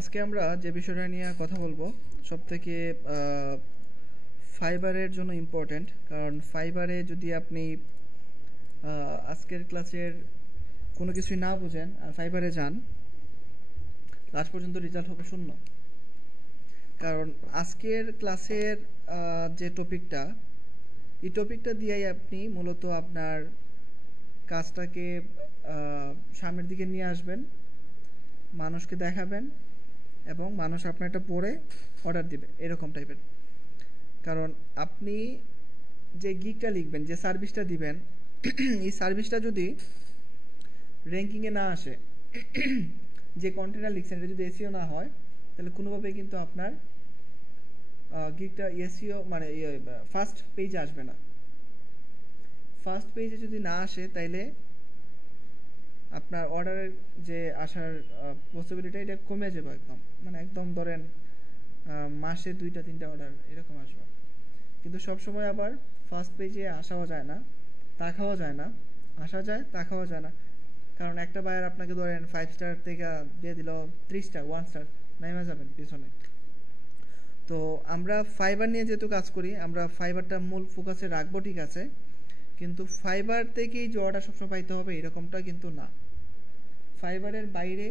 আজকে আমরা যে বিষয়টা নিয়ে কথা বলবো সবথেকে ফাইবারের জন্য ইম্পর্ট্যান্ট, কারণ ফাইবারে যদি আপনি আজকের ক্লাসের কোনো কিছুই না বুঝেন আর ফাইবারে যান, লাস্ট পর্যন্ত রেজাল্ট হবে শূন্য। কারণ আজকের ক্লাসের যে টপিকটা, এই টপিকটা দিয়েই আপনি মূলত আপনার কাজটাকে সামনের দিকে নিয়ে আসবেন, মানুষকে দেখাবেন এবং মানুষ আপনার এটা পড়ে অর্ডার দিবে, এরকম টাইপের। কারণ আপনি যে গিগটা লিখবেন, যে সার্ভিসটা দিবেন, এই সার্ভিসটা যদি র্যাঙ্কিংয়ে না আসে, যে কন্টেন্টটা লিখছেন এটা যদি এসইও না হয়, তাহলে কোনোভাবেই কিন্তু আপনার গিগটা এসইও মানে ফার্স্ট পেজে আসবে না। ফার্স্ট পেজে যদি না আসে, তাইলে আপনার অর্ডারের যে আসার পসিবিলিটি এটা কমে যাবে একদম, মানে একদম ধরেন মাসে 2-3টা অর্ডার এরকম আসবে। কিন্তু সবসময় আবার ফার্স্ট পেজে আসাও যায় না, তাকাও যায় না, আসা যায় তাকাও যায় না। কারণ একটা বায়ার আপনাকে ধরেন 5 স্টার থেকে দিয়ে দিল 3 স্টার 1 স্টার, নেমে যাবেন পিছনে। তো আমরা ফাইবার নিয়ে যেহেতু কাজ করি, আমরা ফাইবারটা মূল ফোকাসে রাখবো, ঠিক আছে, কিন্তু ফাইবার থেকেই যে অর্ডার সবসময় পাইতে হবে এরকমটা কিন্তু না। ফাইবারের বাইরে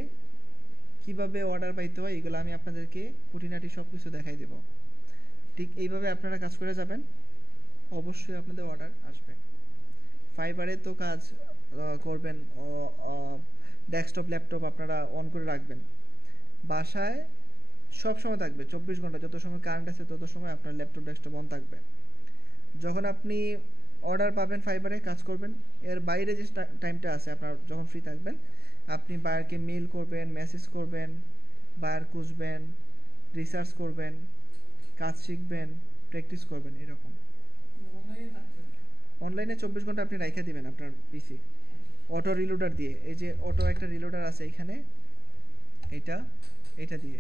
কিভাবে অর্ডার পাইতে হয় এগুলো আমি আপনাদেরকে খুঁটিনাটি সব কিছু দেখাই দেব। ঠিক এইভাবে আপনারা কাজ করে যাবেন, অবশ্যই আপনাদের অর্ডার আসবে। ফাইবারে তো কাজ করবেন, ডেস্কটপ ল্যাপটপ আপনারা অন করে রাখবেন, বাসায় সব সময় থাকবে 24 ঘন্টা, যত সময় কারেন্ট আছে তত সময় আপনার ল্যাপটপ ডেস্কটপ অন থাকবে। যখন আপনি অর্ডার পাবেন ফাইবারে কাজ করবেন, এর বাইরে যে টাইমটা আছে আপনার যখন ফ্রি থাকবেন, আপনি বায়ারকে মেল করবেন, মেসেজ করবেন, বায়ার খুঁজবেন, রিসার্চ করবেন, কাজ শিখবেন, প্র্যাকটিস করবেন, এরকম। অনলাইনে 24 ঘন্টা আপনি রাইখা দিবেন আপনার পিসি অটো রিলোডার দিয়ে। এই যে অটো একটা রিলোডার আছে এখানে, এটা দিয়ে,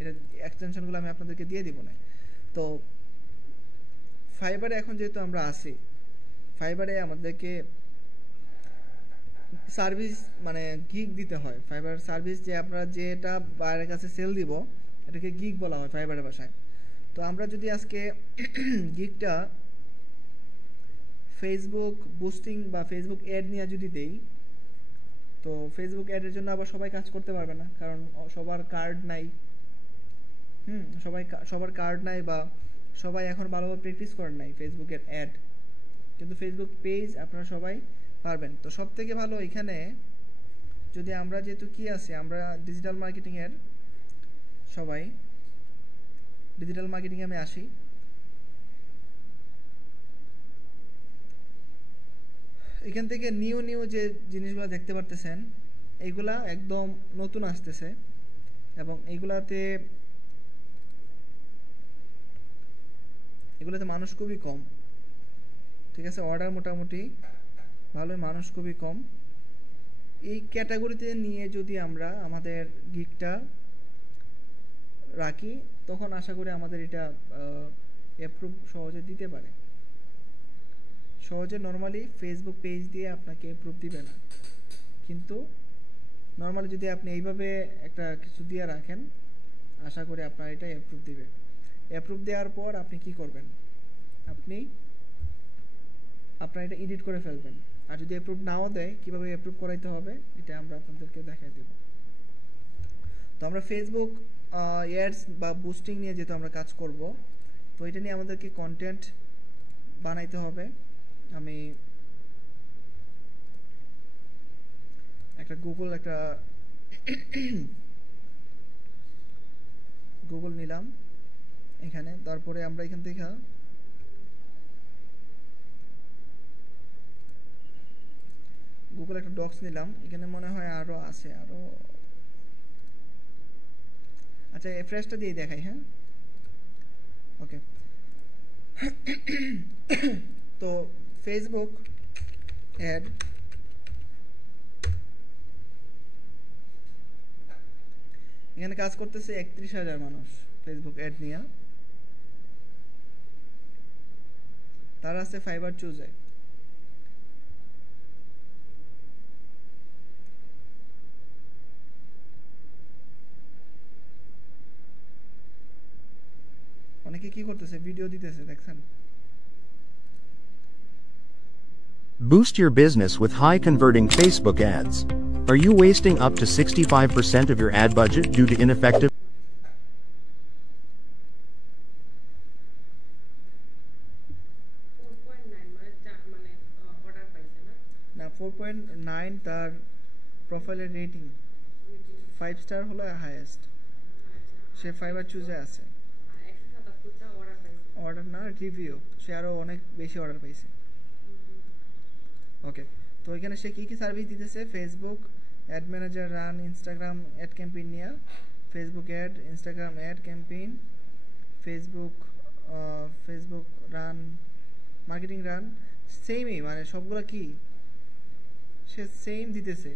এটা এক্সটেনশনগুলো আমি আপনাদেরকে দিয়ে দিব না। তো ফাইবারে এখন যেহেতু আমরা আছি, ফাইবারে আমাদেরকে সার্ভিস মানে গিগ দিতে হয়। ফাইবার সার্ভিস যে আমরা যেটা বাইরের কাছে সেল দিব, এটাকে গিগ বলা হয় ফাইবারের ভাষায়। তো আমরা যদি আজকে গিগটা ফেসবুক বুস্টিং বা ফেসবুক অ্যাড নিয়ে যদি দেই, তো ফেসবুক অ্যাডের জন্য আবার সবাই কাজ করতে পারবে না, কারণ সবার কার্ড নাই। সবার কার্ড নাই বা সবাই এখন ভালোভাবে প্র্যাকটিস করেন নাই ফেসবুকের অ্যাড, কিন্তু ফেসবুক পেজ আপনারা সবাই পারবেন। তো সব থেকে ভালো এখানে যদি আমরা যেহেতু কি আছে, আমরা ডিজিটাল মার্কেটিংয়ের সবাই, ডিজিটাল মার্কেটিংয়ে আমি আসি। এখান থেকে নিউ যে জিনিসগুলো দেখতে পারতেছেন, এইগুলা একদম নতুন আসতেছে এবং এগুলাতে মানুষ খুবই কম, ঠিক আছে, অর্ডার মোটামুটি ভালোই, মানুষ খুবই কম। এই ক্যাটাগরিতে নিয়ে যদি আমরা আমাদের গিগটা রাখি, তখন আশা করি আমাদের এটা অ্যাপ্রুভ সহজে দিতে পারে। সহজে নর্মালি ফেসবুক পেজ দিয়ে আপনাকে অ্যাপ্রুভ দিবে না, কিন্তু নর্মালি যদি আপনি এইভাবে একটা কিছু দিয়ে রাখেন, আশা করি আপনার এটা অ্যাপ্রুভ দিবে। অ্যাপ্রুভ দেওয়ার পর আপনি কি করবেন, আপনার এটা এডিট করে ফেলবেন। আর যদি অ্যাপ্রুভ নাও দেয়, কিভাবে অ্যাপ্রুভ করাইতে হবে এটা আমরা আপনাদেরকে দেখাই দেব। তো আমরা ফেসবুক অ্যাডস বা বুস্টিং নিয়ে যেহেতু আমরা কাজ করব, তো এটা নিয়ে আমাদেরকে কন্টেন্ট বানাইতে হবে। আমি একটা গুগল নিলাম এখানে, তারপরে আমরা এখান থেকে গুগল একটা ডক্স নিলাম, এখানে মনে হয় আরো আছে, আচ্ছা ফ্রেশটা দিয়ে দেখাই। হ্যাঁ, ওকে। তো ফেসবুক অ্যাড, এখানে কাজ করতেছে 31,000 মানুষ ফেসবুক অ্যাড নিয়ে, তারা আছে ফাইবার চুজে। অনেকে কি করতেছে ভিডিও দিতেছে দেখছেন Boost your business with high-converting Facebook ads. Are you wasting up to 65% of your ad budget due to ineffective? না 4.9 তার প্রোফাইলের রেটিং 5 স্টার হলো হাইয়েস্ট সে ফাইবার চুজে আছে অর্ডার না রিভিউ সে আরো অনেক বেশি অর্ডার পাইছে ওকে তো এখানে সে কি কি সার্ভিস দিতেছে Facebook ad manager run Instagram ad campaign নিয়া Facebook ad Instagram ad campaign Facebook run marketing run সেমই মানে সবগুলো কি সে সেম দিতেছে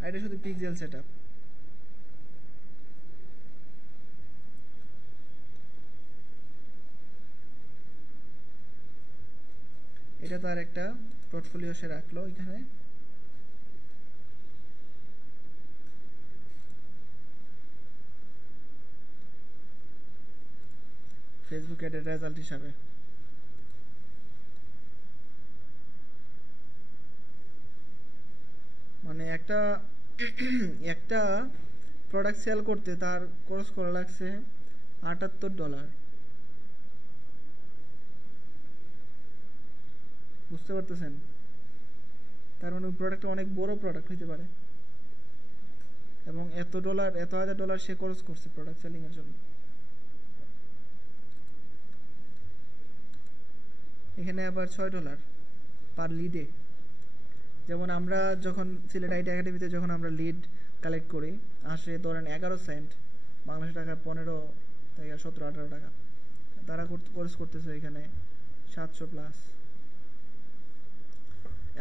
আর এটা শুধু পিক্সেল সেটআপ এটা তার একটা পোর্টফোলিও সে রাখলো এখানে ফেসবুক অ্যাডের রেজাল্ট হিসাবে মানে একটা একটা প্রোডাক্ট সেল করতে তার খরচ করা লাগছে $78 বুঝতে পারতেছেন তার মানে প্রোডাক্টটা অনেক বড় প্রোডাক্ট হইতে পারে এবং এত $1,000 সে খরচ করছে প্রোডাক্ট সেলিং এর জন্য এখানে আবার $6 পার লিডে যেমন আমরা যখন সিলেট আইটি একাডেমিতে যখন আমরা লিড কালেক্ট করি আসে ধরেন 11 সেন্ট বাংলাদেশ টাকা 15 থেকে 17-18 টাকা তারা খরচ করতেছে এখানে 700 প্লাস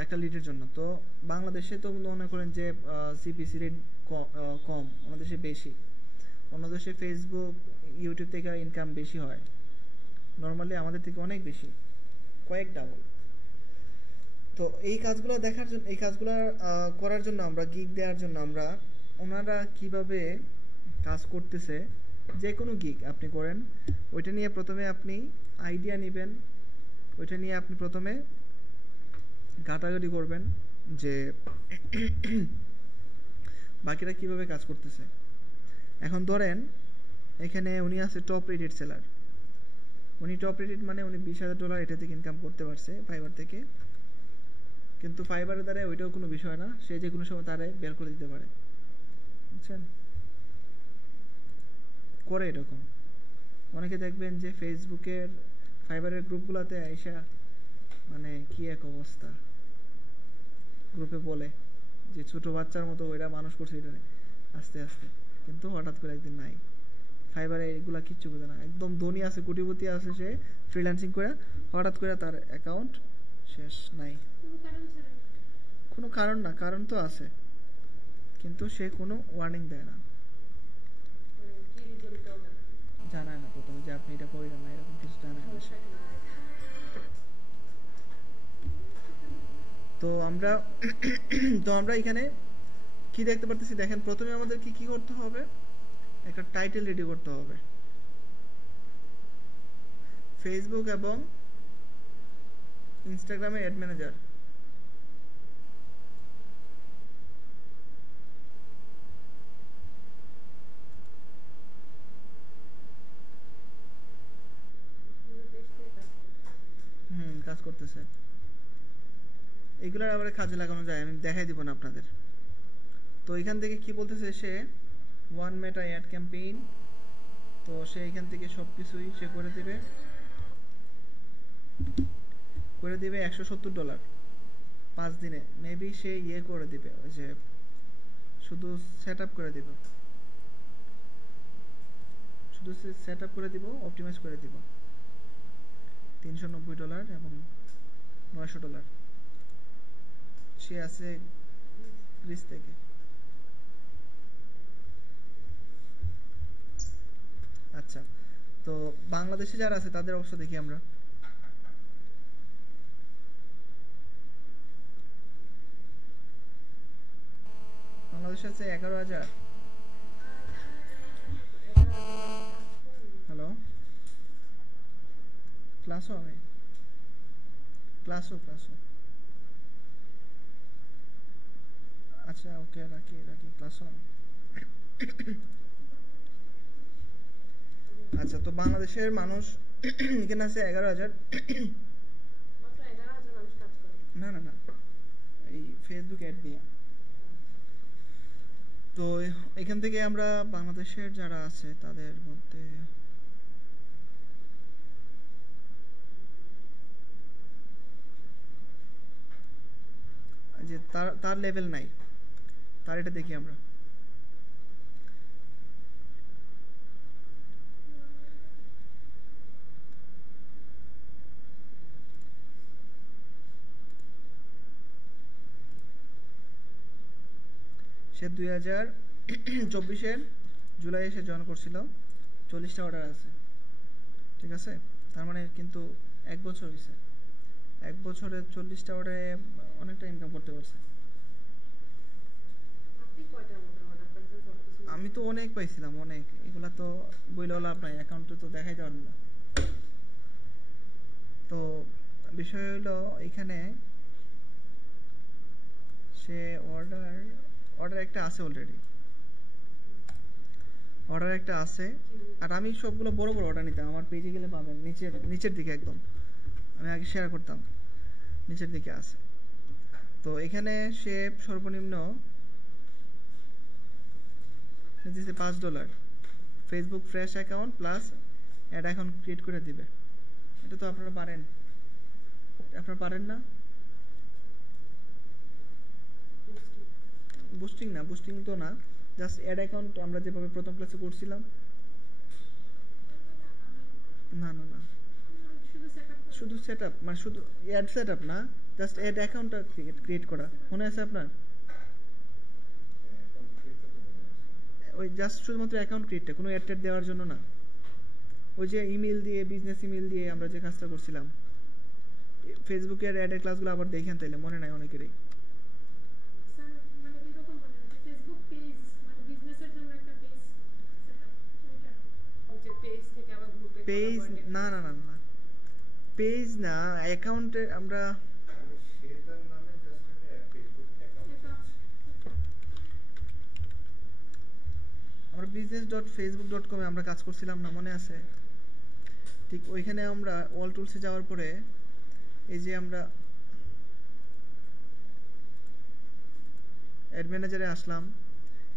একটা লিডের জন্য তো বাংলাদেশে তো মনে করেন যে সিপিসি রেট কম অন্য দেশে বেশি অন্য দেশে ফেসবুক ইউটিউব থেকে ইনকাম বেশি হয় নরমালি আমাদের থেকে অনেক বেশি কয়েক ডাবল তো এই কাজগুলো দেখার জন্য এই কাজগুলো করার জন্য আমরা গিগ দেওয়ার জন্য আমরা ওনারা কিভাবে কাজ করতেছে যে কোনো গিগ আপনি করেন ওইটা নিয়ে প্রথমে আপনি আইডিয়া নেবেন ওইটা নিয়ে আপনি প্রথমে ঘাটাঘাটি করবেন যে বাকিরা কিভাবে কাজ করতেছে এখন ধরেন এখানে উনি আছে টপ রেটেড সেলার উনি টপ রেটেড মানে উনি $20,000 এটা থেকে ইনকাম করতে পারছে ফাইবার থেকে কিন্তু ফাইবারের দ্বারা ওইটাও কোনো বিষয় না সে যে কোনো সময় তারে বের করে দিতে পারে বুঝছেন করে এরকম অনেকে দেখবেন যে ফেসবুকের ফাইবারের গ্রুপগুলোতে আইসা মানে কি এক অবস্থা গ্রুপে বলে যে ছোট বাচ্চার মতো ওইটা মানুষ করছে এটা আস্তে আস্তে কিন্তু হঠাৎ করে একদিন নাই ফাইবারে এগুলা কিচ্ছু বোঝে না একদম ধনী আছে কোটিপতি আছে সে ফ্রিল্যান্সিং করে হঠাৎ করে তার অ্যাকাউন্ট শেষ নাই কোনো কারণ না কারণ তো আছে কিন্তু সে কোনো ওয়ার্নিং দেয় না জানায় না প্রথমে যে আপনি এটা করেন না এরকম কিছু জানায় না সে তো আমরা এখানে কি দেখতে পারতেছি দেখেন প্রথমে আমাদের কি করতে হবে একটা টাইটেল রেডি করতে হবে ফেসবুক এবং ইনস্টাগ্রামে অ্যাড ম্যানেজার কাজ করতেছে এগুলোর আবার কাজে লাগানো যায় আমি দেখাই দিব না আপনাদের তো এখান থেকে কি বলতেছে সে ওয়ান মেটা অ্যাড ক্যাম্পেইন তো সে এখান থেকে সবকিছুই সে করে দিবে $170 5 দিনে মেবি সে করে দিবে ওই যে শুধু সেটআপ করে দিব অপটিমাইজ করে দিব $390 এবং $900 সে আছে গ্রিস থেকে আচ্ছা তো বাংলাদেশে যারা আছে তাদের অবস্থা দেখি আমরা বাংলাদেশে আছে 11,000 হ্যালো ক্লাসও হবে, ক্লাসও। আচ্ছা ওকে, রাখি ক্লাসও। আচ্ছা, তো বাংলাদেশের মানুষ এখানে আছে 11,000। না, এই ফেসবুক অ্যাড দিয়ে। তো এখান থেকে আমরা বাংলাদেশের যারা আছে তাদের মধ্যে যে তার লেভেল নাই, তার এটা দেখি আমরা। সে 2024-এর জুলাই এসে জয়েন করছিল, 40টা অর্ডার আছে, ঠিক আছে। তার মানে কিন্তু 1 বছর হয়েছে, 1 বছরে 40টা অর্ডারে অনেকটা ইনকাম করতে পারছে। আমি তো অনেক পাইছিলাম, অনেক। এগুলা তো বইলে লাভ নাই, অ্যাকাউন্টে তো দেখাই যাওয়ার না। তো বিষয় হলো এখানে সে অর্ডার একটা আছে অলরেডি, অর্ডার একটা আছে। আর আমি সবগুলো বড় অর্ডার নিতাম, আমার পেজে গেলে পাবেন নিচের দিকে একদম, আমি আগে শেয়ার করতাম, নিচের দিকে আছে। তো এখানে সে সর্বনিম্ন দিচ্ছে $5, Facebook fresh account plus ad account create করে দিবে। এটা তো আপনারা পারেন না? বুস্টিং তো না, জাস্ট অ্যাড অ্যাকাউন্ট আমরা যেভাবে প্রথম ক্লাসে করছিলাম। না, শুধু সেটআপ, মানে শুধু অ্যাড সেটআপ না, জাস্ট অ্যাড অ্যাকাউন্টটা ক্রিয়েট করা। মনে আছে আপনার? ওই জাস্ট শুধুমাত্র অ্যাকাউন্ট ক্রিয়েটটা, কোনো অ্যাড ট্যাড দেওয়ার জন্য না। ওই যে ইমেল দিয়ে, বিজনেস ইমেল দিয়ে আমরা যে কাজটা করছিলাম। ফেসবুকের অ্যাডের ক্লাসগুলো আবার দেখেন, তাইলে মনে নাই অনেকেরই। পেজ না, পেজ না, অ্যাকাউন্টে আমরা business.facebook.com আমরা কাজ করছিলাম না, মনে আছে? ঠিক ওইখানে আমরা অল টুলসে যাওয়ার পরে এই যে আমরা অ্যাড ম্যানেজারে আসলাম,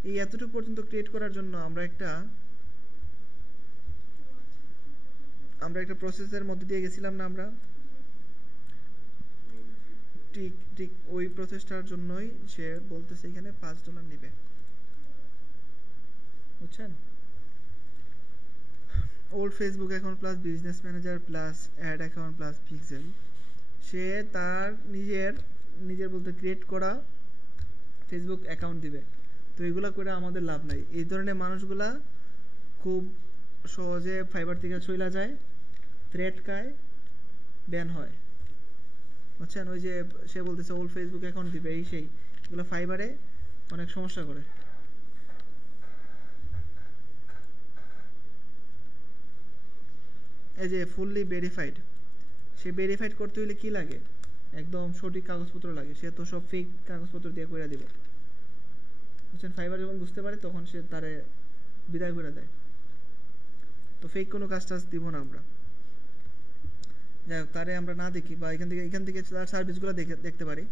এই এতটুকু পর্যন্ত ক্রিয়েট করার জন্য আমরা একটা প্রসেসের মধ্যে দিয়ে গেছিলাম না আমরা? ঠিক ওই প্রসেসটার জন্যই সে বলতেছে এখানে $5 নেবে, বুঝছেন? Old Facebook account plus business manager plus ad account plus pixel, সে তার নিজের বলতে ক্রিয়েট করা ফেসবুক অ্যাকাউন্ট দিবে। তো এগুলা করে আমাদের লাভ নাই। এই ধরনের মানুষগুলা খুব সহজে ফাইবার থেকে চলে যায়, থ্রেট খায়, ব্যান হয়, বুঝছেন? ওই যে সে বলতেছে ওল্ড ফেসবুক অ্যাকাউন্ট দিবে, এই সেই, এগুলো ফাইবারে অনেক সমস্যা করে। এই যে ফুললি ভেরিফাইড, সে ভেরিফাইড করতে হলে কি লাগে? একদম সঠিক কাগজপত্র লাগে, সে তো সব ফেক কাগজপত্র দিয়ে করে দিবে, বুঝছেন? ফাইবার যখন বুঝতে পারে তখন সে তারে বিদায় করে দেয়। তো ফেক কোনো কাজ টাজ দিব না আমরা। যাই হোক, তারে আমরা না দেখি বা এখান থেকে তার সার্ভিসগুলো দেখতে পারি।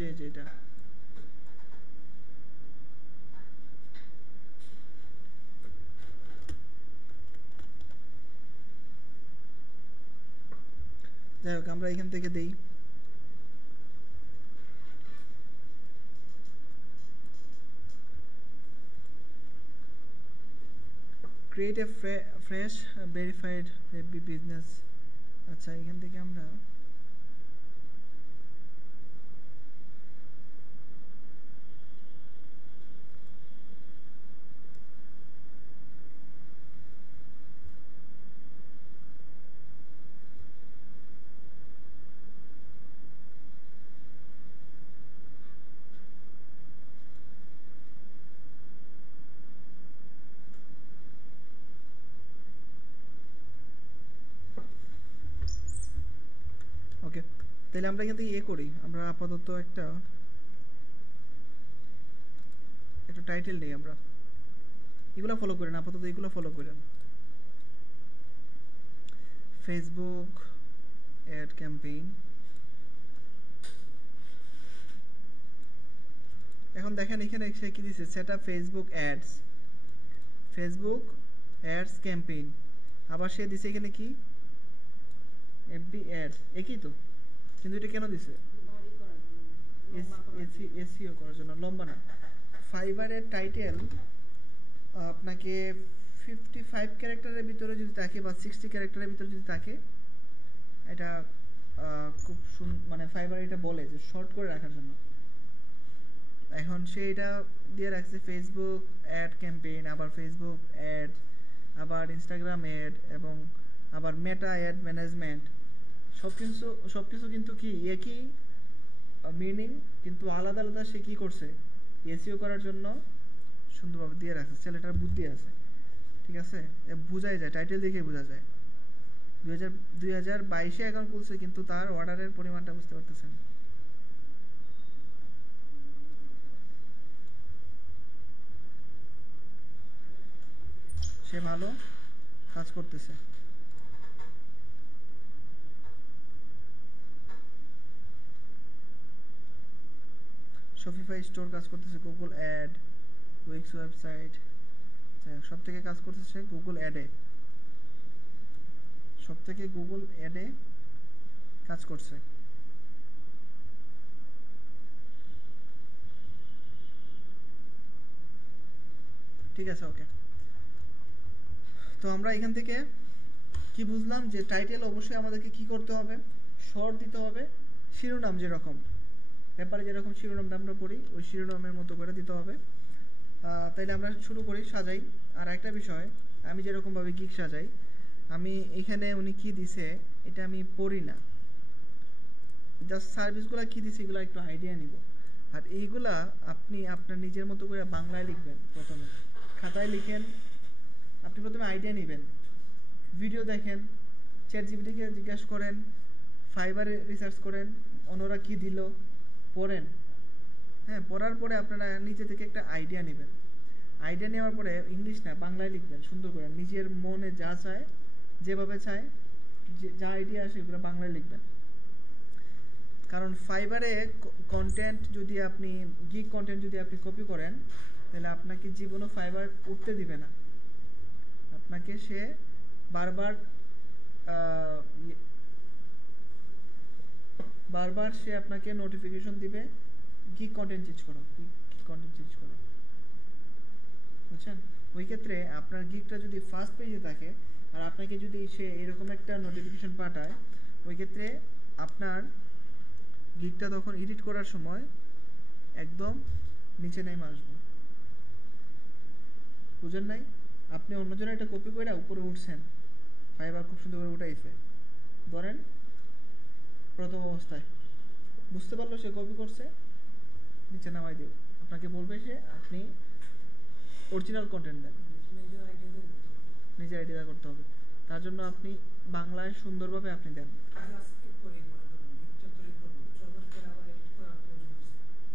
যে এটা যাই হোক, আমরা এখান থেকে দেই। Create a fresh verified business. আচ্ছা, এখান থেকে আমরা তাহলে আমরা এখান থেকে করি, আমরা আপাতত একটা টাইটেল নেই, আমরা এগুলো ফলো করেন, আপাতত এগুলো ফলো করেন। Facebook ad campaign. এখন দেখেন এখানে সে কি দিছে, set up Facebook ads, Facebook ads campaign. আবার সে দিছে এখানে কি এফবি অ্যাড, একই তো, কিন্তু এটা কেন দিছে? এসইও করার জন্য, লম্বা না। ফাইবারের টাইটেল আপনাকে 55 ক্যারেক্টারের ভিতরে যদি থাকে বা 60 ক্যারেক্টারের ভিতরে যদি থাকে, এটা খুব মানে ফাইবার এটা বলে যে শর্ট করে রাখার জন্য। এখন সে এটা দিয়ে রাখছে ফেসবুক অ্যাড ক্যাম্পেইন, আবার ফেসবুক অ্যাড, আবার ইনস্টাগ্রাম অ্যাড, এবং আবার মেটা অ্যাড ম্যানেজমেন্ট। সবকিছু কিন্তু কি একই মিনিং, কিন্তু আলাদা আলাদা সে কি করছে, এসইও করার জন্য সুন্দরভাবে দিয়ে রাখছে। ছেলেটার বুদ্ধি আছে, ঠিক আছে, বোঝাই যায়, টাইটেল দেখে বোঝা যায়। 2022-এ অ্যাকাউন্ট খুলছে, কিন্তু তার অর্ডারের পরিমাণটা বুঝতে পারতেছেন। সে ভালো কাজ করতেছে। শপিফাই স্টোর কাজ করতেছে, গুগল অ্যাড, উইক্স ওয়েবসাইট, সব থেকে কাজ করতেছে গুগল অ্যাডে, সব থেকে গুগল অ্যাডে কাজ করছে। ঠিক আছে, ওকে। তো আমরা এখান থেকে কি বুঝলাম, যে টাইটেল অবশ্যই আমাদেরকে কি করতে হবে, শর্ট দিতে হবে, শিরোনাম যেরকম পেপারে যেরকম শিরোনামটা আমরা পড়ি ওই শিরোনামের মতো করে দিতে হবে। তাইলে আমরা শুরু করি, সাজাই। আর একটা বিষয়, আমি যেরকমভাবে গিগ সাজাই, আমি এখানে উনি কি দিছে এটা আমি পড়ি না, জাস্ট সার্ভিসগুলো কি দিছে এগুলো একটু আইডিয়া নিব। আর এইগুলা আপনি আপনার নিজের মতো করে বাংলায় লিখবেন। প্রথমে খাতায় লিখেন, আপনি প্রথমে আইডিয়া নেবেন, ভিডিও দেখেন, চ্যাটজিপিটিকে জিজ্ঞাসা করেন, ফাইবারে রিসার্চ করেন, অন্যরা কি দিল পড়েন। হ্যাঁ, পড়ার পরে আপনারা নিজে থেকে একটা আইডিয়া নেবেন। আইডিয়া নেওয়ার পরে ইংলিশ না বাংলায় লিখবেন সুন্দর করে, নিজের মনে যা চায়, যেভাবে চায়, যা আইডিয়া আসে এগুলো বাংলায় লিখবেন। কারণ ফাইবারে কন্টেন্ট যদি আপনি গিগ কন্টেন্ট যদি আপনি কপি করেন, তাহলে আপনাকে জীবনও ফাইবার উঠতে দিবে না। আপনাকে সে বারবার সে আপনাকে নোটিফিকেশন দিবে, গিগ কন্টেন্ট চেঞ্জ করো, গিগ কন্টেন্ট চেঞ্জ করো, বুঝছেন? ওই ক্ষেত্রে আপনার গিগটা যদি ফার্স্ট পেজে থাকে আর আপনাকে যদি সে এরকম একটা নোটিফিকেশন পাঠায়, ওই ক্ষেত্রে আপনার গিগটা তখন এডিট করার সময় একদম নিচে নেমে আসবে। বুঝেন নাই? আপনি অন্যজনের একটা কপি করে উপরে উঠছেন, ফাইবার খুব সুন্দর করে উঠাইছে, ধরেন প্রথম অবস্থায় বুঝতে পারলো সে কপি করছে, নিচে নামাই দিও, আপনাকে বলবে সে আপনি অরিজিনাল কন্টেন্ট দেন, নিজের আইডিয়া করতে হবে। তার জন্য আপনি বাংলায় সুন্দরভাবে আপনি দেন।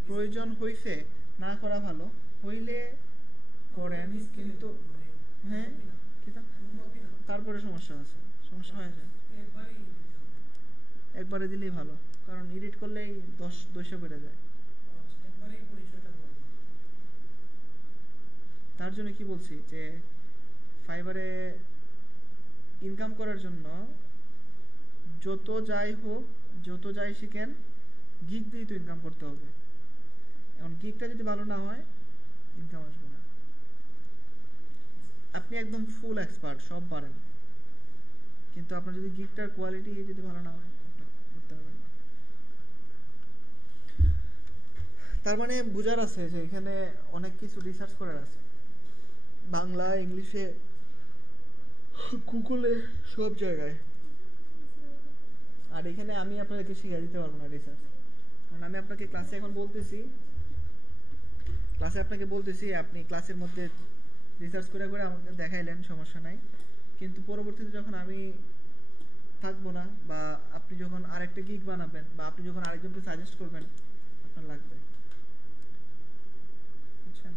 প্রয়োজন হইছে, না করা ভালো, হইলে করেন, কিন্তু হ্যাঁ তারপরে সমস্যা আছে, সমস্যা হয়ে যায়। একবারে দিলেই ভালো, কারণ এডিট করলেই 10 বেড়ে যায়। তার জন্য কি বলছি, যে ফাইবারে ইনকাম করার জন্য যত যাই হোক, যত যাই শিখেন, গিগ দিয়ে তো ইনকাম করতে হবে। এখন গিগটা যদি ভালো না হয়, ইনকাম আসবে না। আপনি একদম ফুল এক্সপার্ট, সব পারেন, কিন্তু আপনার যদি গিগটার কোয়ালিটি যদি ভালো না হয়, করতে পারবেন না। তার মানে বুঝার আছে যে এখানে অনেক কিছু রিসার্চ করার আছে, বাংলা, ইংলিশে, গুগলে, সব জায়গায়। আর এখানে আমি আপনাদেরকে শিখিয়ে দিতে পারবো না রিসার্চ, কারণ আমি আপনাকে ক্লাসে এখন বলতেছি, আপনি ক্লাসের মধ্যে রিসার্চ করে করে আমাকে দেখাইলেন, সমস্যা নাই, কিন্তু পরবর্তীতে যখন আমি থাকবো না, বা আপনি যখন আরেকটা গিগ বানাবেন বা আপনি যখন আরেকজনকে সাজেস্ট করবেন আপনার লাগবে, বুঝছেন?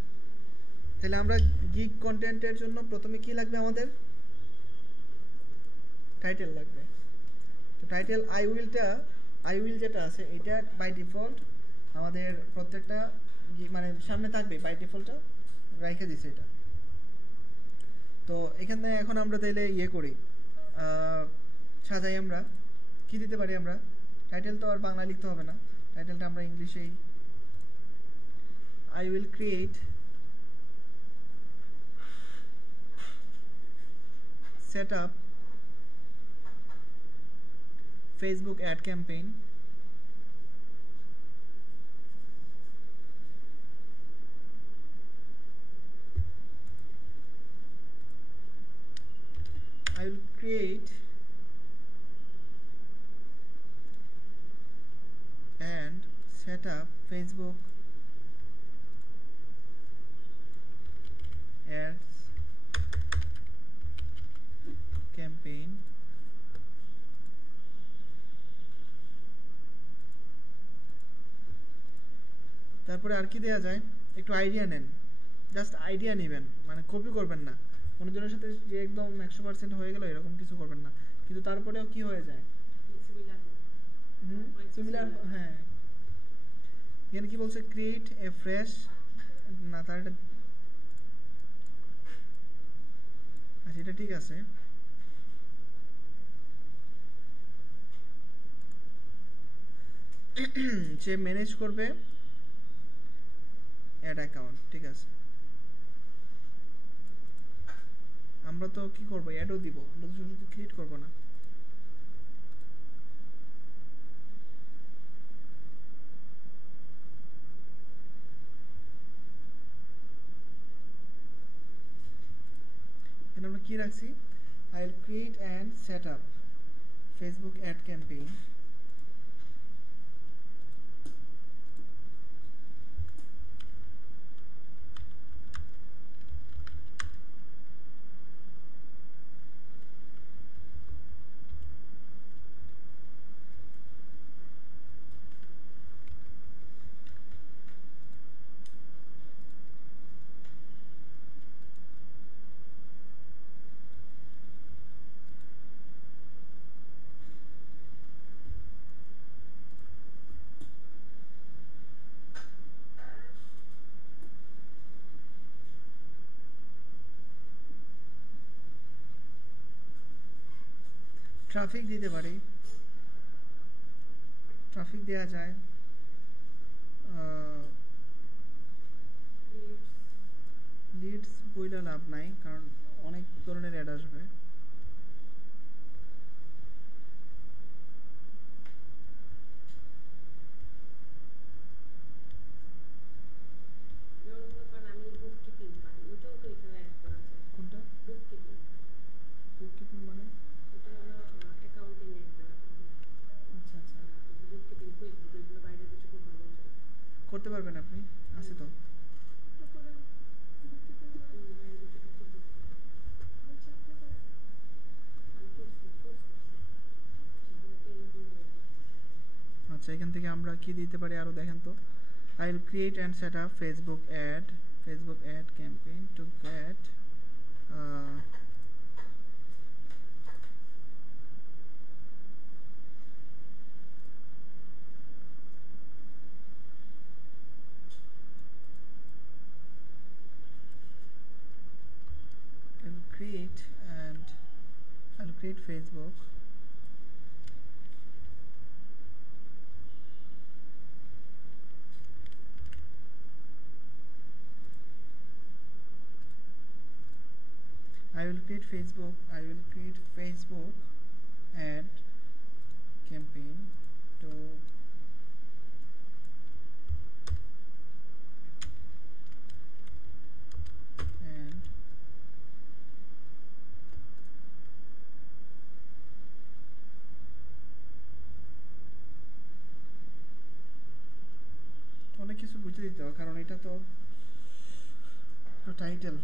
তাহলে আমরা গিগ কন্টেন্টের জন্য প্রথমে কি লাগবে, আমাদের টাইটেল লাগবে। তো টাইটেল আই উইল যেটা আছে এটা বাই ডিফল্ট আমাদের প্রত্যেকটা মানে সামনে থাকবে, বাই ডিফল্টটা রাইখে দিছে এটা। তো এখানে এখন আমরা তাইলে ইয়ে করি, সাজাই। আমরা কি দিতে পারি, আমরা টাইটেল তো আর বাংলা লিখতে হবে না, টাইটেলটা আমরা ইংলিশেই, I will create set up Facebook ad campaign I will create and set up Facebook ads campaign তারপরে আর কি দেয়া যায়, একটু আইডিয়া নেন, জাস্ট আইডিয়া নেবেন, মানে কপি করবেন না, অন্যজনের সাথে যে একদম 100% হয়ে গেল এরকম কিছু করবেন না, কিন্তু তারপরেও কি হয়ে যায় সিমিলার। হ্যাঁ, এখানে কি বলছে, ক্রিয়েট এ ফ্রেশ, না তার এটা, আচ্ছা এটা ঠিক আছে। সে ম্যানেজ করবে অ্যাড অ্যাকাউন্ট, ঠিক আছে। আমরা তো কি করব, অ্যাডও দিব, আমরা তো শুধু ক্রিয়েট করব না। এখানে আমরা কি রাখছি, I will create and set up Facebook ad campaign traffic দিতে পারি, ট্রাফিক দেওয়া যায়, লিডস বইলে লাভ নাই, কারণ অনেক ধরনের অ্যাড আসবে। কোনটা বুককিপিং মানে? আচ্ছা আচ্ছা, করতে পারবেন আপনি, আছে তো। আচ্ছা, এখান থেকে আমরা কি দিতে পারি আরো দেখেন তো। I will create and set up Facebook ad campaign to get I'll create Facebook I will create Facebook ad campaign to and অনেক কিছু বুঝে দিতে হবে, কারণ এটা তো টাইটেল।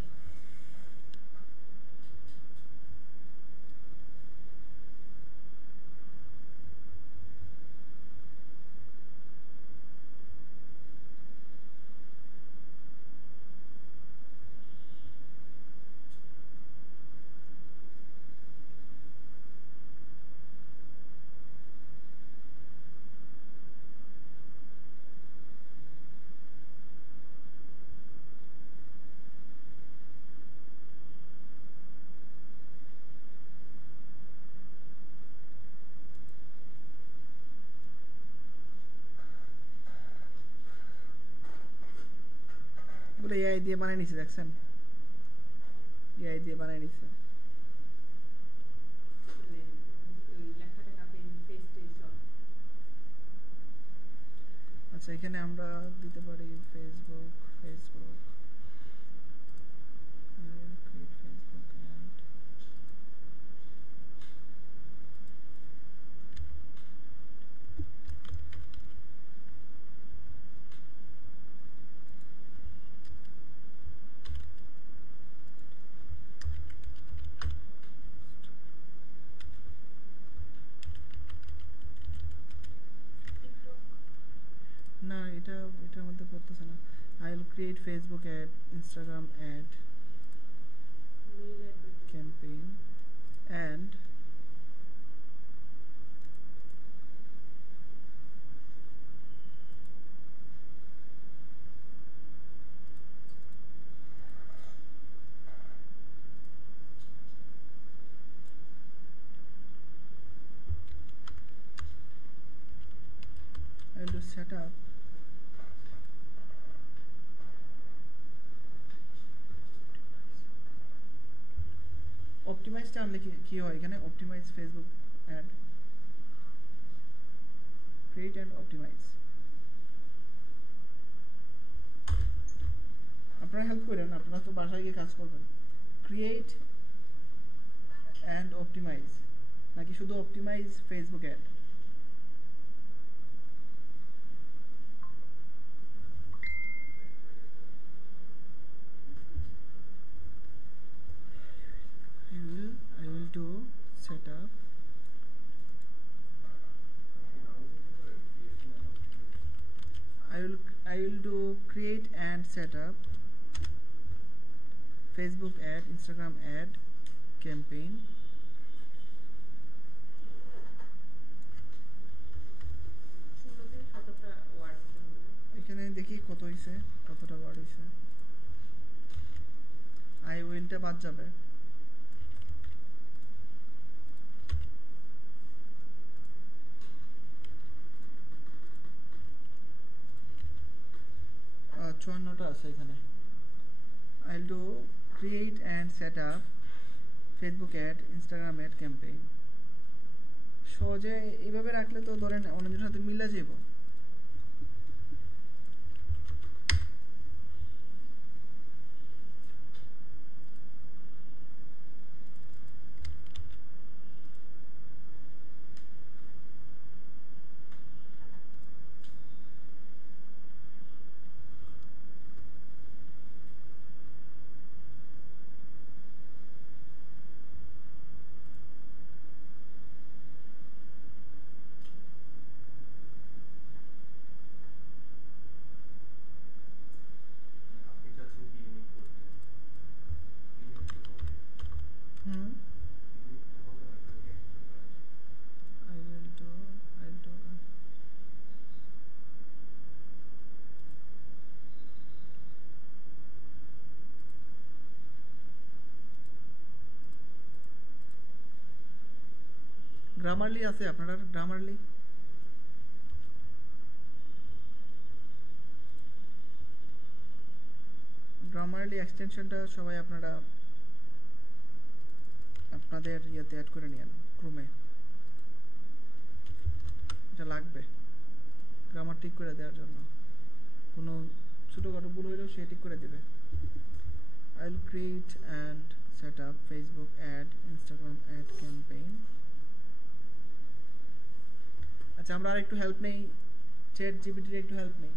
সবগুলো এআই দিয়ে বানিয়ে নিছে, দেখছেন? এআই দিয়ে বানিয়ে নিছে। আচ্ছা, এখানে আমরা দিতে পারি ফেসবুক ফেসবুক না, এটার মধ্যে পড়তেছে না। I will create Facebook ad, Instagram ad, campaign, and I will do setup. Optimize টা আনলে কি হয় এখানে? Optimize Facebook ad, create and optimize. আপনারা হেল্প করেন, আপনারা তো বাসায় গিয়ে কাজ করবেন। Create and optimize নাকি শুধু optimize Facebook ad? I will do setup. I will do create and setup Facebook ad, Instagram ad, campaign. এখানে দেখি কত হইছে, কতটা ওয়ার্ড হইছে। I will টা বাদ যাবে। চুয়ান্নটা আছে এখানে। I'll do create and set up Facebook ad, Instagram ad, campaign. সহজে এইভাবে রাখলে তো ধরেন অন্যদের সাথে মিলা যাবে। গ্রামারলি আছে আপনারা? গ্রামারলি এক্সটেনশনটা সবাই আপনারা আপনাদের ইয়েতে অ্যাড করে নিন, ক্রোমে। এটা লাগবে গ্রামার ঠিক করে দেওয়ার জন্য। কোনো ছোটোখাটো ভুল হইলেও সে ঠিক করে দেবে। I will create and set up Facebook ad, Instagram ad, campaign. আচ্ছা, আমরা আর একটু হেল্প নেই, চ্যাট জিপিটির একটু হেল্প নেই।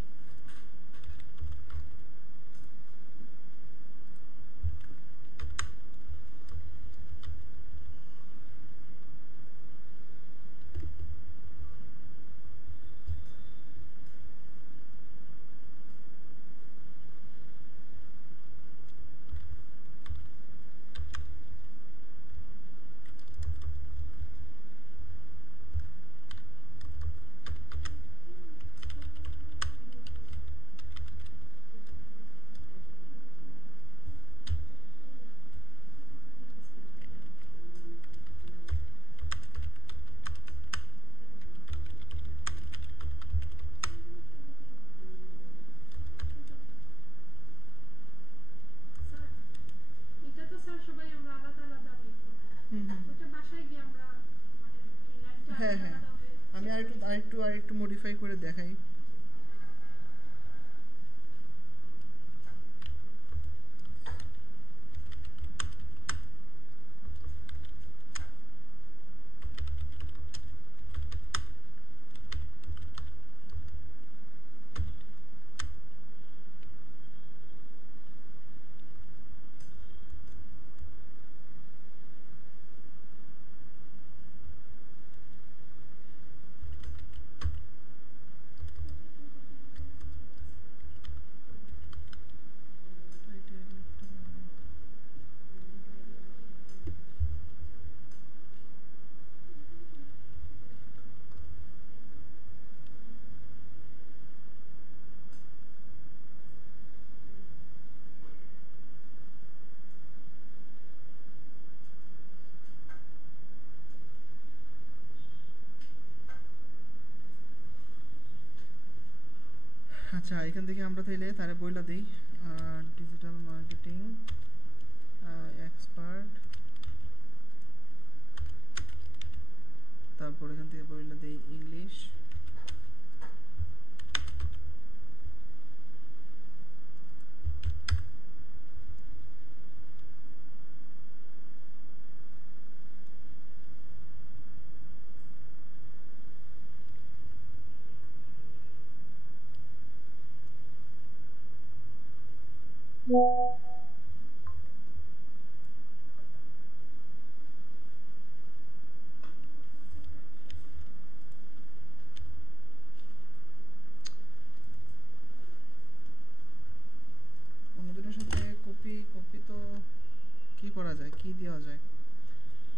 আচ্ছা, এখান থেকে আমরা তাইলে তারে বইলা দিই ডিজিটাল মার্কেটিং এক্সপার্ট, তারপর এখান থেকে বইলা দিই ইংলিশ, অন্যজনের সাথে কপি কপি তো কি করা যায়, কি দেওয়া যায়?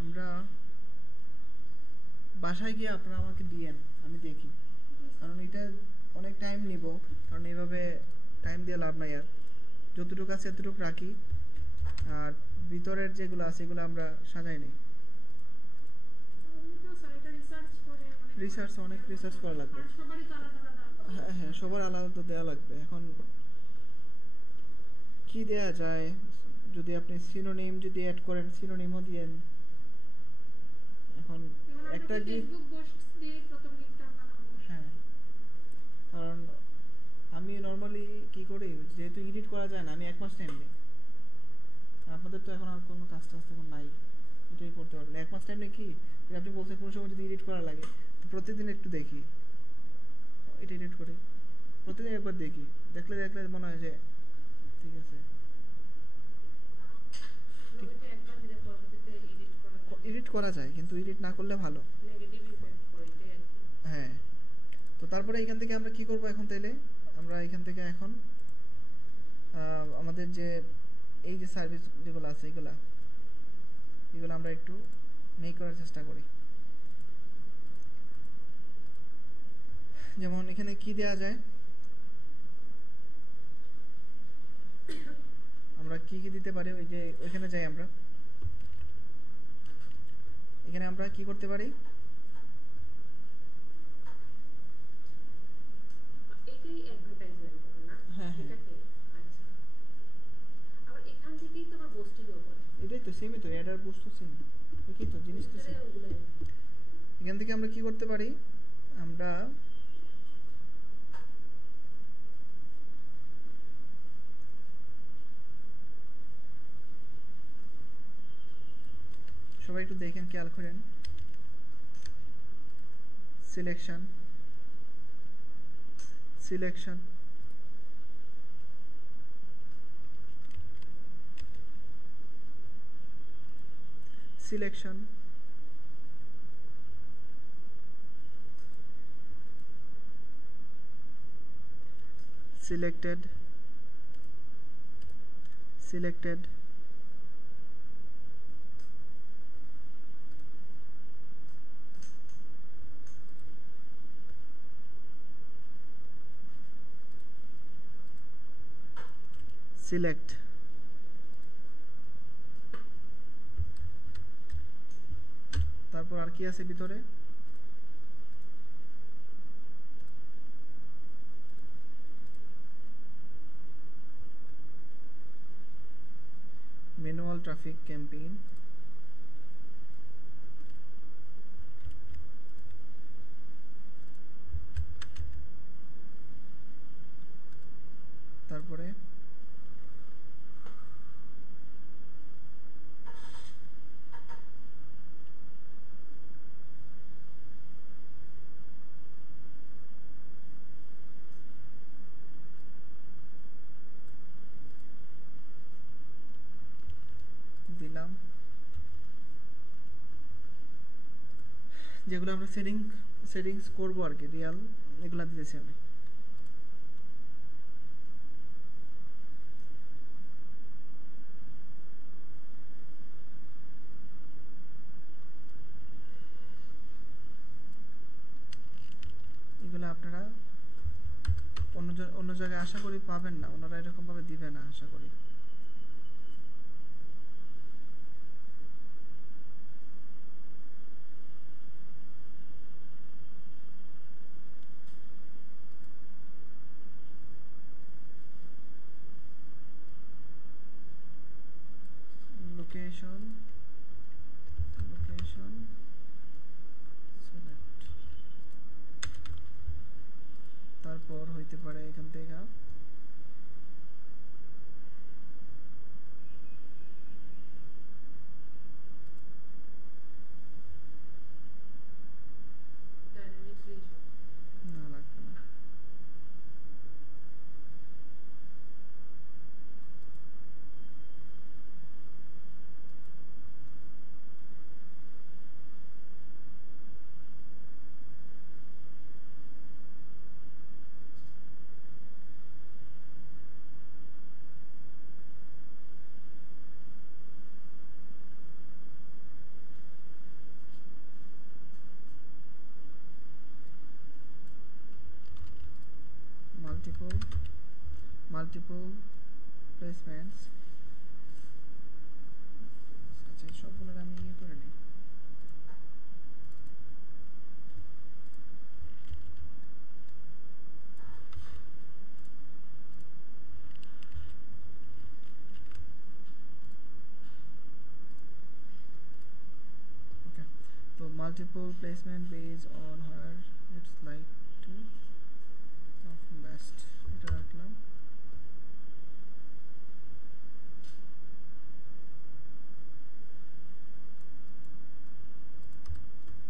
আমরা বাসায় গিয়ে আপনারা আমাকে দিয়েন, আমি দেখি, কারণ এটা অনেক টাইম নিব, কারণ এইভাবে টাইম দিয়ে লাভ নাই। আর যতটুকু আছে এতটুকু রাখি, আর ভিতরের যেগুলো আছে এগুলো আমরা সাজাই নিই। রিসার্চ অনেক রিসার্চ করা লাগবে, হ্যাঁ হ্যাঁ, সবার আলাদা দেওয়া লাগবে। এখন কি দেয়া যায়? যদি আপনি সিনোনিম যদি অ্যাড করেন, সিনোনিমও দিয়েন। এখন একটা কি, হ্যাঁ, কারণ আমি নর্মালি কি করি, যেহেতু এডিট করা যায় না, আমি 1 মাস টাইম নিই। আপনাদের তো এখন আর কোনো কাজ টাজ তখন নাই, এটাই করতে পারবেন। 1 মাস টাইম নিয়ে কি আপনি বলছেন, কোনো সময় যদি এডিট করা লাগে তো প্রতিদিন একটু দেখি, এটা এডিট করি, প্রতিদিন একবার দেখি, দেখলে দেখলে মনে হয় যে ঠিক আছে, এডিট করা যায়, কিন্তু এডিট না করলে ভালো। হ্যাঁ, তো তারপরে এখান থেকে আমরা কি করব এখন? তাইলে আমরা এখান থেকে এখন আমাদের যে এই যে সার্ভিস যেগুলো আছে এগুলো আমরা একটু মেক করার চেষ্টা করি। যেমন এখানে কি দেয়া যায়, আমরা কি কি দিতে পারি? ওই যে ওইখানে যাই আমরা, এখানে আমরা কি করতে পারি? এটাই অ্যাডভার্টাইজমেন্ট না? হ্যাঁ হ্যাঁ, এটাকে আচ্ছা, আবার এখান থেকেই তো আবার পোস্টিংও করে। এটাই তো সেমই তো, অ্যাড আর বুস্ট তো সেম, একই তো জিনিস তো সেম। এখান থেকে আমরা কি করতে পারি? আমরা সবাই একটু দেখেন, খেয়াল করেন, selection selection selection selected selected select তারপর আর কি আছে ভিতরে? manual traffic campaign, তারপরে দিলাম যেগুলো আমরা সেটিংস করবো আর কি, রিয়াল এগুলা দিয়েছি আমি। এগুলো আপনারা অন্য জায়গায় আশা করি পাবেন না, ওনারা এরকম ভাবে দিবে না আশা করি। লোকেশন সিলেক্ট, তারপর হইতে পারে এখান থেকে ডাইনামিক্স রেশিও, না লাগবে না। মাল্টিপল প্লেসমেন্টস, আচ্ছা এই সবগুলোর আমি ইয়ে করে নিই। ওকে, তো multiple placement based on her it's like to best, এটা রাখলাম।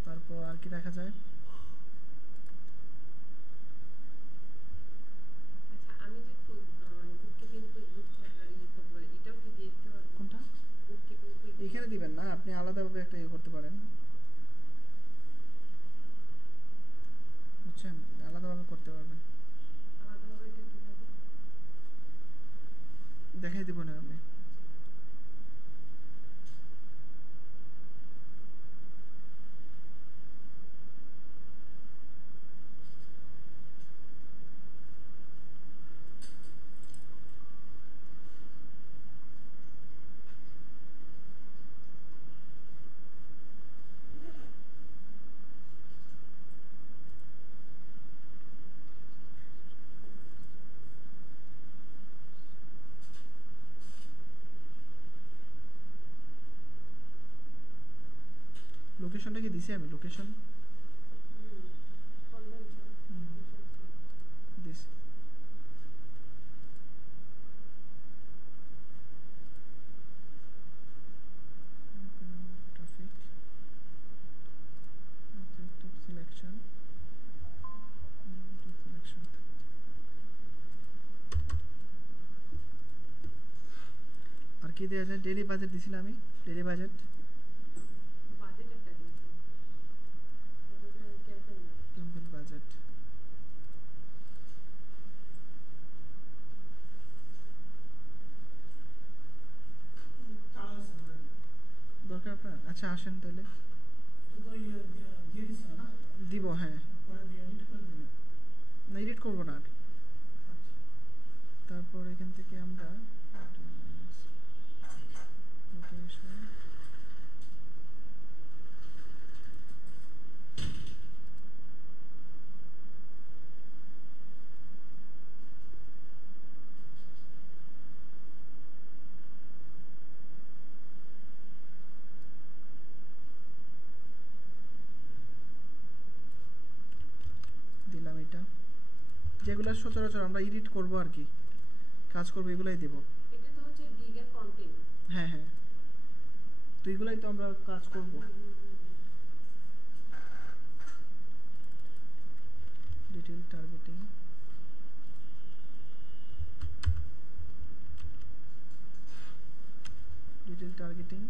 তারপর আর কি রাখা যায়? আচ্ছা আমি যে মানে বুককিপিং কুইকবুক ইয়ে করতে পারি, এটাও কি দিয়ে দিতে পারবো? কোনটা? বুককিপিং কুইকবুক এখানে দিবেন না, আপনি আলাদাভাবে একটা ইয়ে করতে পারেন, বুঝছেন, আলাদাভাবে করতে পারবেন। আলাদাভাবে এটা কিভাবে? দেখাই দিব না আমি। লোকেশনটা কি দিছি আমি? লোকেশন দিছি। ট্রাফিক সিলেকশন আর কি দেওয়া যায়? ডেইলি বাজেট দিছিলাম আমি, ডেইলি বাজেট বাজেট একটা দিয়েছি, ক্যাম্পেইন বাজেট। দরকার আপনার? আচ্ছা আসেন তাহলে দিব। হ্যাঁ না, এডিট করবো না আর। তারপর এখান থেকে আমরা লোকেশন দিলাম। এটা যেগুলো সচরাচর আমরা এডিট করব আর কি, কাজ করবো, এগুলাই দেব। এটা তো হচ্ছে গিগের কন্টেন্ট। হ্যাঁ হ্যাঁ, তো এগুলাই তো আমরা কাজ করব। ডিটেল টার্গেটিং, ডিটেল টার্গেটিং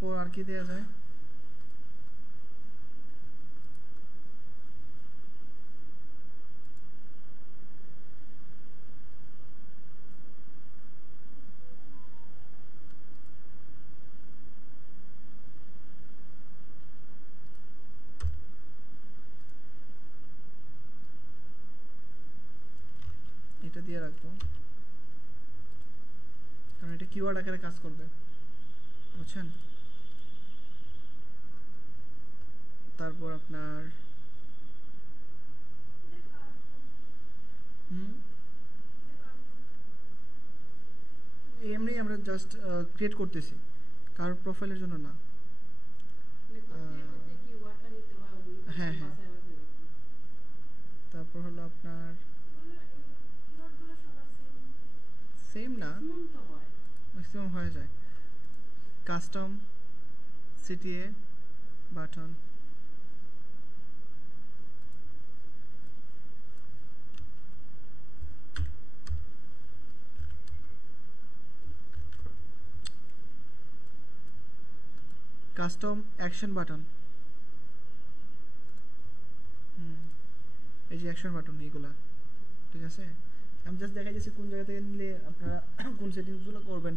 তারপর আর কি দেওয়া যায়? এটা দিয়ে রাখবো, কারণ এটা কিওয়ার্ড আকারে কাজ করবে, বুঝছেন? তারপর আপনার এমনি আমরা জাস্ট ক্রিয়েট করতেছি, কারোর প্রোফাইলের জন্য না। হ্যাঁ হ্যাঁ, তারপর হলো আপনার সেম না, ম্যাক্সিমাম হয়ে যায়। Custom CTA button, custom action button, এই যে অ্যাকশন বাটন এইগুলা, ঠিক আছে? আমি জাস্ট দেখা যাচ্ছে কোন জায়গা থেকে নিলে আপনারা কোন সেটিংসগুলো করবেন,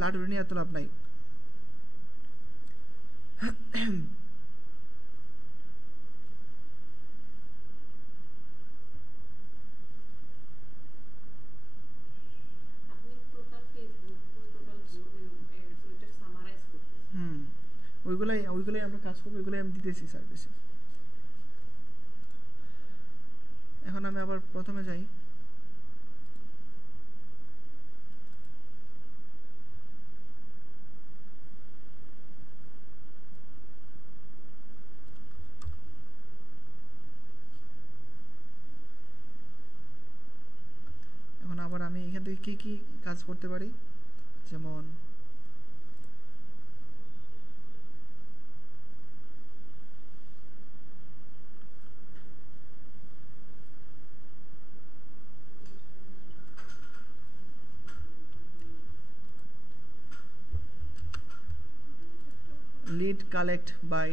লাডুরে নিয়ে এত লাভ নাই। ওইগুলাই আমরা কাজ করবো, ওইগুলাই আমি দিতেছি সার্ভিসে। এখন আমি আবার প্রথমে যাই, এখন আবার আমি এখান থেকে কি কি কাজ করতে পারি, যেমন lead collect by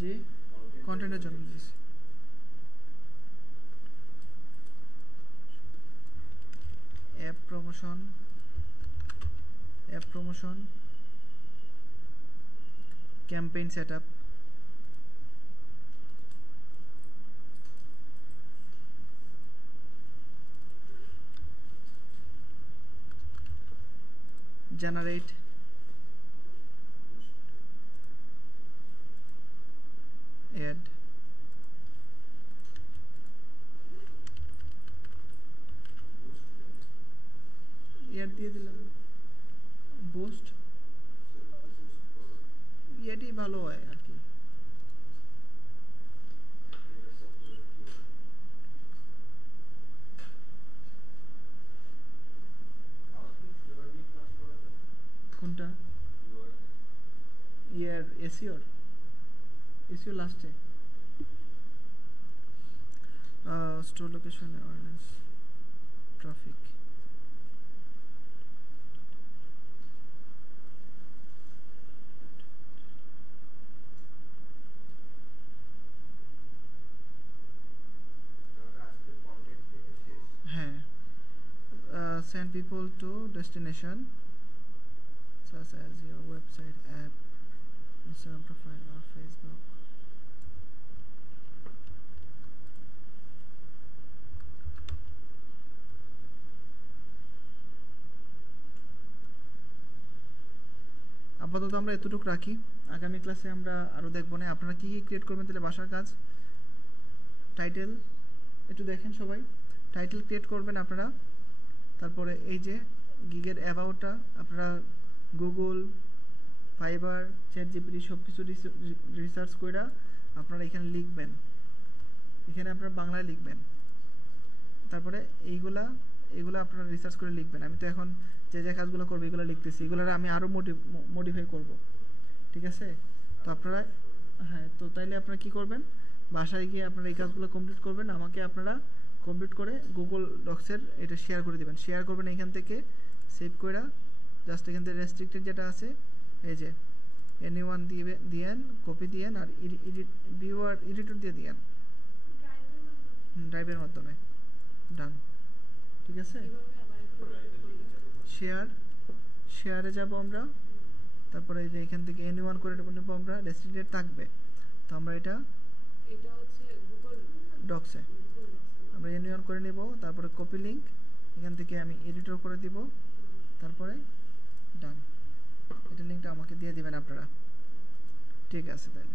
জি কন্টেন্টের জন্য দিয়েছি। App promotion, campaign setup, generate ad, ad দিয়ে দিলাম, বুস্ট, এটি ভালো হয় আর কি। কোনটা? ইয়ার এসিওর লাস্টে স্টোর লোকেশন অ্যাওয়ারনেস, ট্রাফিক, হ্যাঁ, send people to destination such as your website, app, Instagram profile or Facebook. আপাতত আমরা এতটুকু রাখি, আগামী ক্লাসে আমরা আরো দেখব না আপনারা কি কি ক্রিয়েট করবেন। তাহলে বাসার কাজ, টাইটেল একটু দেখেন সবাই, টাইটেল ক্রিয়েট করবেন আপনারা। তারপরে এই যে গিগের অ্যাবাউটটা আপনারা গুগল, ফাইবার, চ্যাট জিপিটি সব কিছু রিসার্চ কইরা আপনারা এখানে লিখবেন, এখানে আপনারা বাংলায় লিখবেন। তারপরে এইগুলা আপনারা রিসার্চ করে লিখবেন। আমি তো এখন যে কাজগুলো করবো এগুলো লিখতেছি, এগুলো আমি আরও মডিফাই করব, ঠিক আছে? তো আপনারা হ্যাঁ, তো তাইলে আপনারা কি করবেন, বাসায় গিয়ে আপনারা এই কাজগুলো কমপ্লিট করবেন, আমাকে আপনারা কমপ্লিট করে গুগল ডক্সের এটা শেয়ার করে দেবেন। শেয়ার করবেন এখান থেকে সেভ করে, জাস্ট এখান থেকে রেস্ট্রিক্টেড যেটা আছে এই যে এনিওয়ান দিয়েন, কপি দিয়েন, আর ভিউয়ার এডিটর দিয়ে দিয়েন ড্রাইভের মাধ্যমে। ডান, ঠিক আছে? শেয়ারে যাব আমরা, তারপরে এই যে এখান থেকে এনিওয়ান করে নেব আমরা, রেস্ট্রিক্টেড থাকবে। তো আমরা এটা হচ্ছে গুগল ডক্সে আমরা এনিওয়ান করে নেব, তারপরে কপি লিঙ্ক এখান থেকে আমি এডিটর করে দিব, তারপরে ডান। এটা লিঙ্কটা আমাকে দিয়ে দিবেন আপনারা, ঠিক আছে? তাহলে